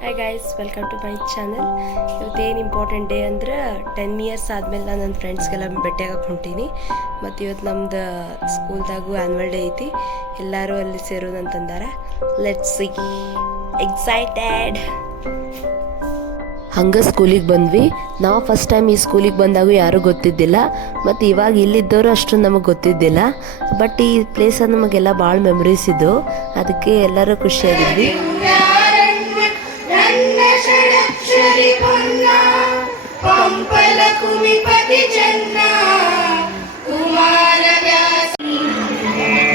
Hi guys, welcome to my channel. ಇವತ್ತೇನು important day ಅಂದ್ರೆ 10 years ಆದಮೇಲೆ ನಾನು ನನ್ನ ಫ್ರೆಂಡ್ಸ್ಗೆಲ್ಲ ಭೇಟಿಯಾಗಕ್ಕೆ ಹೊಂಟೀನಿ. ಮತ್ತು ಇವತ್ತು ನಮ್ದು ಸ್ಕೂಲ್ದಾಗೂ ಆ್ಯನ್ವಲ್ ಡೇ ಐತಿ. ಎಲ್ಲರೂ ಅಲ್ಲಿ ಸೇರೋದು ಅಂತಂದಾರೆ. Let's see. ಎಕ್ಸೈಟೆಡ್. ಹಂಗೆ ಸ್ಕೂಲಿಗೆ ಬಂದ್ವಿ. ನಾವು ಫಸ್ಟ್ ಟೈಮ್ ಈ ಸ್ಕೂಲಿಗೆ ಬಂದಾಗೂ ಯಾರೂ ಗೊತ್ತಿದ್ದಿಲ್ಲ. ಮತ್ತು ಇವಾಗ ಇಲ್ಲಿದ್ದವರು ಅಷ್ಟು ನಮಗೆ ಗೊತ್ತಿದ್ದಿಲ್ಲ. ಬಟ್ ಈ ಪ್ಲೇಸಲ್ಲಿ ನಮಗೆಲ್ಲ ಭಾಳ ಮೆಮರೀಸ್ ಇದ್ದು, ಅದಕ್ಕೆ ಎಲ್ಲರೂ ಖುಷಿಯಾಗಿದ್ವಿ. ಪಂಪಲ ಕುಮಿಪತಿ ಚೆನ್ನ ಕುಮಾರ ವ್ಯಾಸ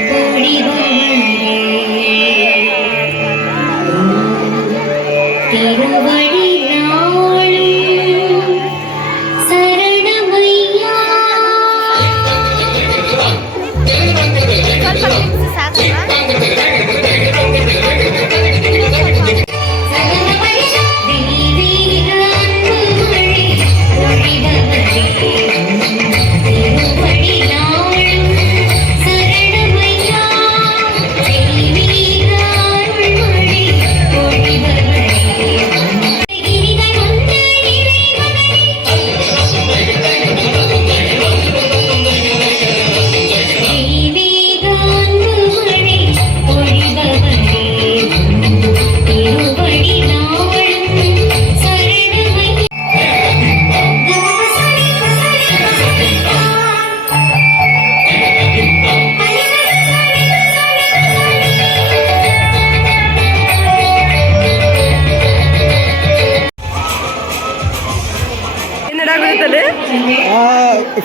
ತಿರುವಡಿ ನಾಳು ಶರಣಮಯ್ಯ.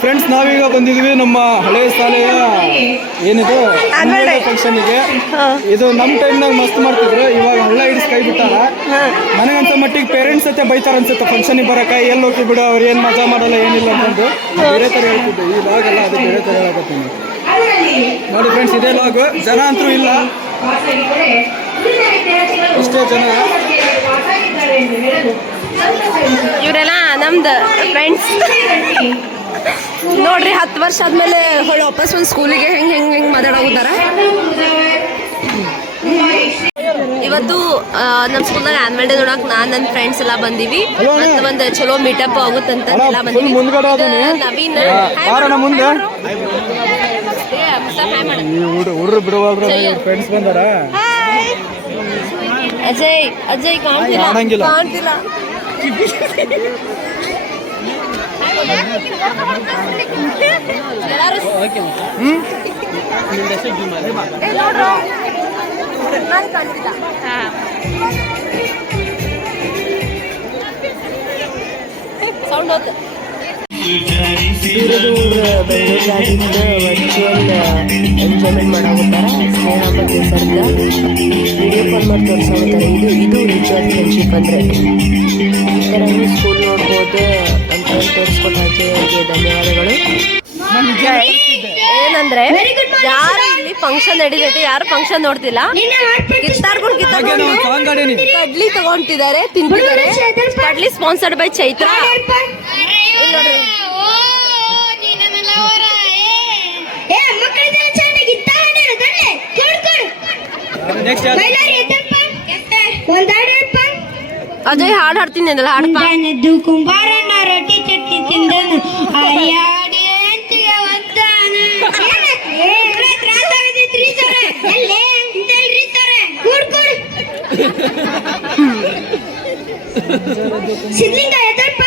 ಫ್ರೆಂಡ್ಸ್, ನಾವೀಗ ಬಂದಿದ್ವಿ ನಮ್ಮ ಹಳೆ ಶಾಲೆಯ ಏನಿದು ಫಂಕ್ಷನ್ಗೆ. ಇದು ನಮ್ಮ ಟೈಮ್ನಾಗ ಮಸ್ತ್ ಮಾಡ್ತಿದ್ರು. ಇವಾಗ ಹಳ್ಳ ಹಿಡಿಸ್ ಕೈ ಬಿಟ್ಟಾರ. ನನಗಂತ ಮಟ್ಟಿಗೆ ಪೇರೆಂಟ್ಸ್ ಜೊತೆ ಬೈತಾರ ಅನ್ಸುತ್ತೆ ಫಂಕ್ಷನಿಗೆ ಬರೋಕೆ. ಎಲ್ಲಿ ಹೋಗಿ ಬಿಡು, ಅವ್ರು ಏನು ಮಜಾ ಮಾಡಲ್ಲ ಏನಿಲ್ಲ ಅಂತಂದು ಬೇರೆ ಥರ ಹೇಳ್ತಿದ್ದೆ. ಈ ಲಾಗ್ ಅಲ್ಲ, ಅದು ಬೇರೆ ಥರ ಹೇಳಕತ್ತೀನಿ ನೋಡಿ ಫ್ರೆಂಡ್ಸ್. ಇದೇ ಲಾಗು. ಜನ ಅಂತೂ ಇಲ್ಲ, ಇಷ್ಟೇ ಜನ. ಇವರೆಲ್ಲ ನಮ್ದು ಫ್ರೆಂಡ್ಸ್ ನೋಡ್ರಿ. 10 ವರ್ಷ ಆದ್ಮೇಲೆ ಹೊಳ್ಳಿ ವಾಪಸ್ ಒಂದು ಸ್ಕೂಲಿಗೆ ಹೆಂಗೆ ಮಾತಾಡೋದಾರ. ಇವತ್ತು ನಮ್ಮ ಸ್ಕೂಲ್ನಾಗ ಆನ್ಯುವಲ್ ಡೇ ನೋಡಕ್ ನನ್ನ ಫ್ರೆಂಡ್ಸ್ ಎಲ್ಲ ಬಂದೀವಿ. ಮತ್ತೆ ಒಂದು ಚಲೋ ಮೀಟಪ್ ಆಗುತ್ತಂತ ಎಲ್ಲ ಬಂದಿವಿ. ನವೀನ್ ಹುಡ್ರು ಬಿಡುವಲ್ರ ಫ್ರೆಂಡ್ಸ್ ಬಂದಾರ. ಅಜಯ್ ಕಾಣ್ತಿಲ್ಲ. ಸೌಂಡ್ ಹೋತು. ಬೆಂಗಳೂರಾಗಿಂದ ವರ್ಚುವಲ್ ಎಂಜಾಯ್ಮೆಂಟ್ ಮಾಡಾಗುತ್ತಾರ. ಸ್ನೇಹ ಮತ್ತು ಸರ್ಗ ವಿಡಿಯೋ ಕಾಲ್ ಮಾಡಿ ತೋರಿಸಾಗುತ್ತಾರೆ. ಇದು ರಿಚುವಲ್ ಫ್ರೆಂಡ್ಶಿಪ್ ಅಂದರೆ. ಈ ಥರ ಸ್ಕೂಲ್ ನೋಡ್ಬೋದು ಅಂತ ತೋರಿಸ್ಕೊಟ್ಟು ಅವ್ರಿಗೆ ಧನ್ಯವಾದಗಳು. ಏನಂದ್ರೆ ಯಾರು ಇಲ್ಲಿ ಫಂಕ್ಷನ್ ನಡೀತೈತೆ, ಯಾರು ಫಂಕ್ಷನ್ ನೋಡ್ತಿಲ್ಲ. ಗಿತ್ತಾರ್ಗಳು ಕಡ್ಲಿ ತಗೊಂತಿದ್ದಾರೆ, ತಿಂತಿದ್ದಾರೆ. ಕಡ್ಲಿ ಸ್ಪಾನ್ಸರ್ಡ್ ಬೈ ಚೈತ್ರ. ನೋಡ್ರಿ, ಅಜಯ್ ಹಾಡು ಹಾಡ್ತೀನಿ ಅಂದಲ್ಲ, ಹಾಡಪ್ಪ. ಕುಂಬಾರಣ್ಣ ರೊಟ್ಟಿ ಚಟ್ನಿ ತಿಂದನು ಹರಿಯಾಡಿ ಅಂತಿಗೆ ಒದ್ದಾನು. ಸಿದ್ಲಿಂಗ ಎದಪ್ಪ